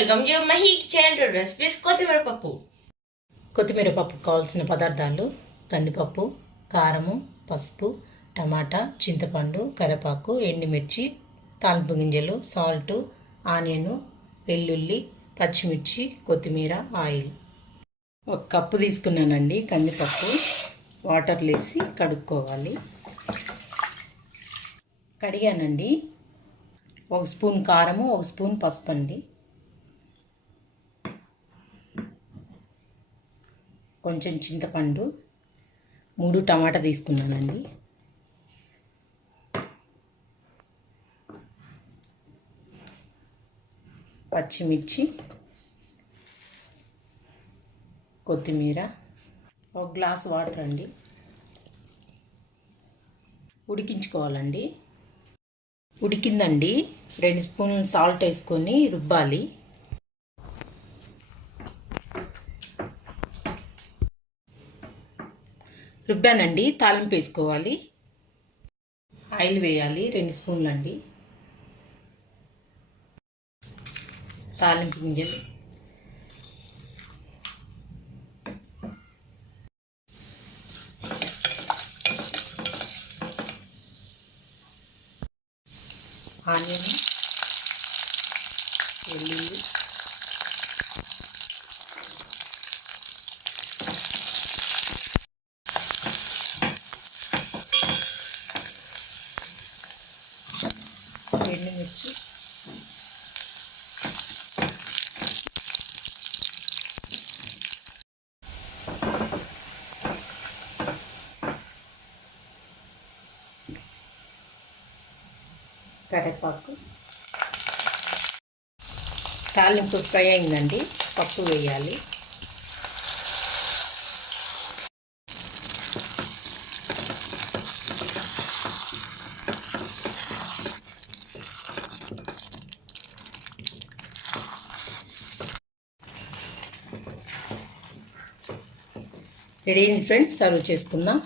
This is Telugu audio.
Welcome to Mahi kitchen recipes కొత్తిమీరపప్పు. కొత్తిమీరపప్పు కావాల్సిన పదార్థాలు: కందిపప్పు, కారము, పసుపు, టమాటా, చింతపండు, కరివేపాకు, ఎండుమిర్చి, తాలింపు గింజలు, సాల్ట్, ఆనియన్, వెల్లుల్లి, పచ్చిమిర్చి, కొత్తిమీర, ఆయిల్. ఒక కప్పు తీసుకున్నానండి కందిపప్పు. వాటర్లో వేసి కడుక్కోవాలి. కడిగానండి. ఒక స్పూన్ కారము, ఒక స్పూన్ పసుపు అండి, కొంచెం చింతపండు, 3 టమాటా తీసుకున్నానండి, పచ్చిమిర్చి, కొత్తిమీర, ఒక గ్లాస్ వాటర్ అండి. ఉడికించుకోవాలండి. ఉడికిందండి. 2 స్పూన్లు సాల్ట్ వేసుకొని రుబ్బాలి. రుబ్బానండి. తాలింపు వేసుకోవాలి. ఆయిల్ వేయాలి, 2 స్పూన్లు అండి. తాలింపు గింజలు, ఆనియన్, వెల్లుల్లి, ఎండుమిర్చి, కరివేపాకు. తాలింపు ఫ్రై అయిందండి. పప్పు వేయాలి. రెడీ అయింది ఫ్రెండ్స్, సర్వ్ చేసుకుందాం.